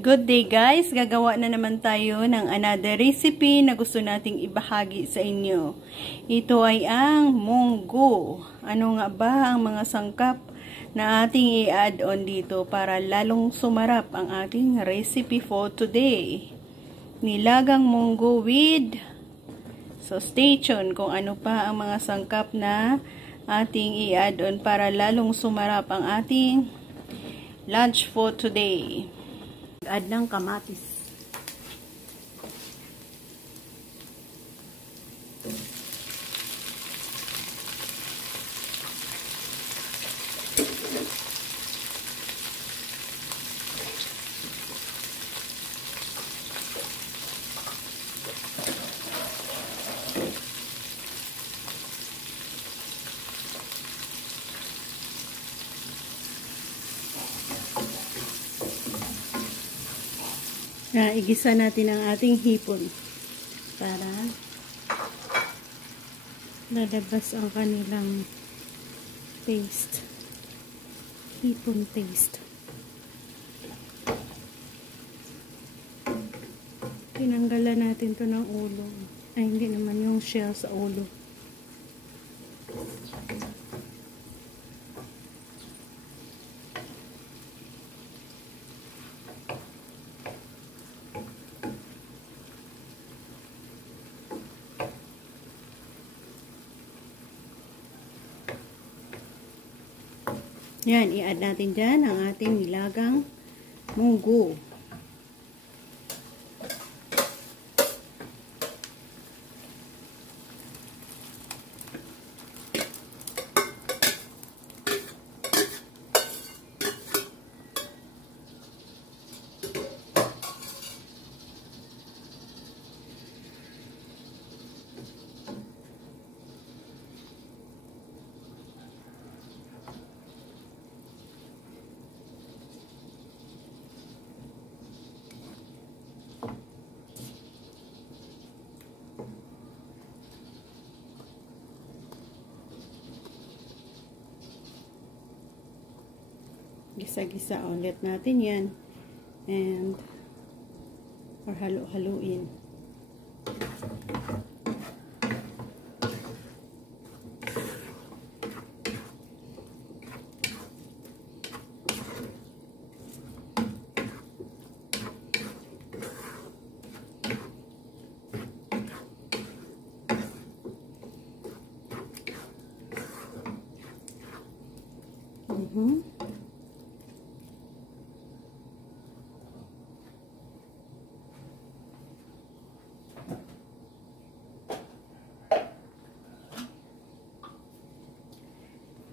Good day guys! Gagawa na naman tayo ng another recipe na gusto nating ibahagi sa inyo. Ito ay ang munggo. Ano nga ba ang mga sangkap na ating i-add on dito para lalong sumarap ang ating recipe for today? Nilagang munggo with... So stay tuned kung ano pa ang mga sangkap na ating i-add on para lalong sumarap ang ating lunch for today. Add ng kamatis. Igisa natin ang ating hipon para lalabas ang kanilang taste. Hipon taste. Tinanggalan natin to ng ulo. Ay, hindi naman yung shell sa ulo. Yan, i-add natin dyan ang ating nilagang munggo. Gisa-gisa ulit natin yan and or halo-haluin.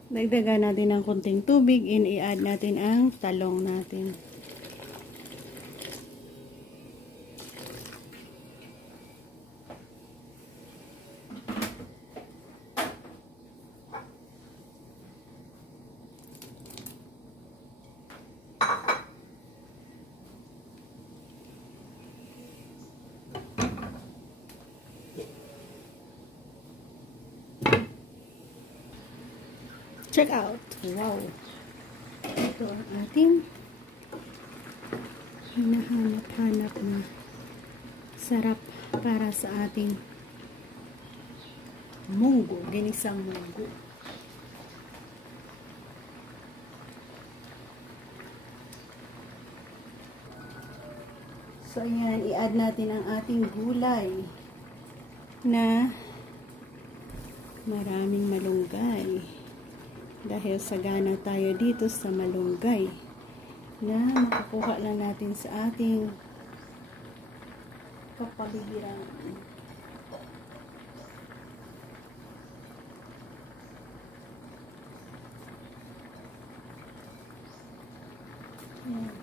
Dagdagan natin ng konting tubig and i-add natin ang talong natin. Check out. Wow. Ito ang ating hinahanap-hanap na sarap para sa ating munggo. Ginisang munggo. So, ayan. I-add natin ang ating gulay na maraming malunggay. Dahil sagana tayo dito sa malunggay na makukuha lang natin sa ating kapaligiran. Ayan.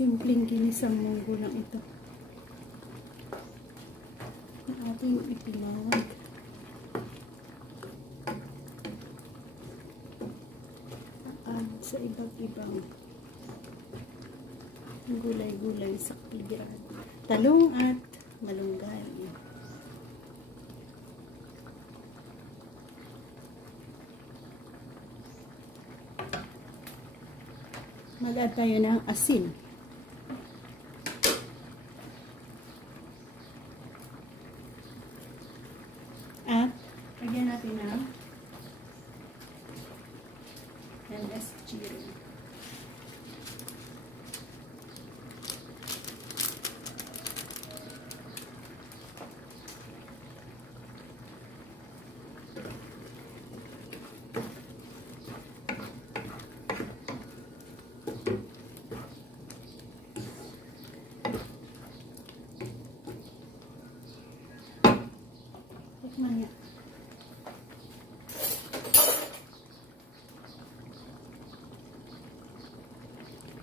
Simpleng ginisang munggo lang ito na ating ipilawag. Add sa iba't ibang Gulay-gulay sa kapiligiran. Talong at malunggay. Mag-add tayo ng asin. At lagyan natin ng MSG.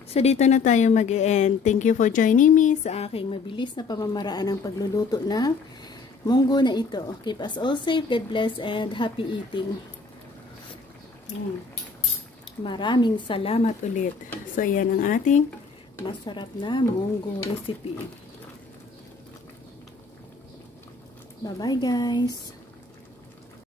So, dito na tayo mag-end. Thank you for joining me sa aking mabilis na pamamaraan ng pagluluto ng munggo na ito. Keep us all safe, God bless, and happy eating. Maraming salamat ulit. So, yan ang ating masarap na munggo recipe. Bye-bye, guys.